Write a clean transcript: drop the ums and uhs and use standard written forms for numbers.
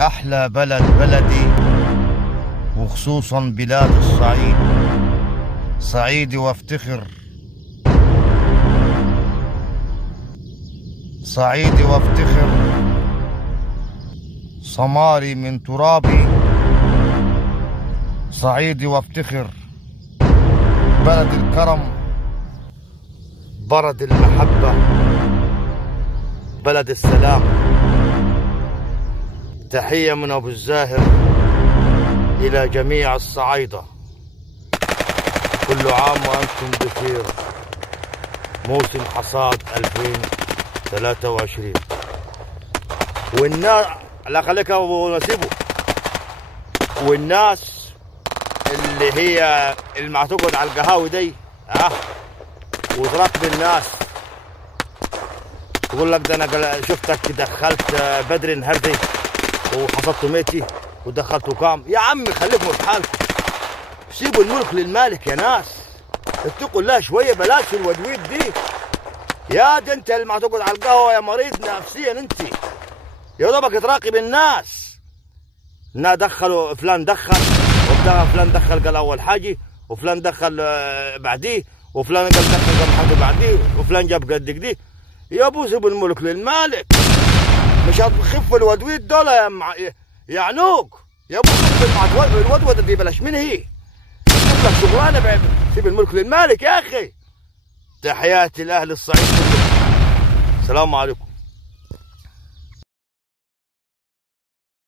أحلى بلد بلدي، وخصوصا بلاد الصعيد. صعيدي وافتخر، صعيدي وافتخر، صماري من ترابي. صعيدي وافتخر، بلد الكرم، بلد المحبة، بلد السلام. تحية من أبو الزاهر إلى جميع الصعايدة. كل عام وأنتم بخير. موسم حصاد 2023. والناس لا خليك أبو نسيبه. والناس اللي هي اللي ما تقعد على القهاوي دي وتراقب الناس تقول لك ده انا شفتك دخلت بدري النهارده وحصدت ميتي ودخلته كام. يا عمي خليكم في حالكم، سيبوا الملك للمالك يا ناس. اتقوا الله شويه، بلاش الودويد دي. يا ده انت اللي ما تقعد على القهوه يا مريض نفسيا انت، يا دوبك تراقب الناس. نا دخلوا فلان دخل، فلان دخل قال اول حاجه، وفلان دخل بعديه، وفلان قال دخل قال حاجه بعديه، وفلان جاب قد كده. يا ابو سيبوا الملك للمالك، مش هتخف الودويد دول يا عنوق. يا ابو خف الودوده دي بلاش من هي، شوف لك شغلانه بعد. سيب الملك للمالك يا اخي. تحياتي لاهل الصعيد كلهم. السلام عليكم.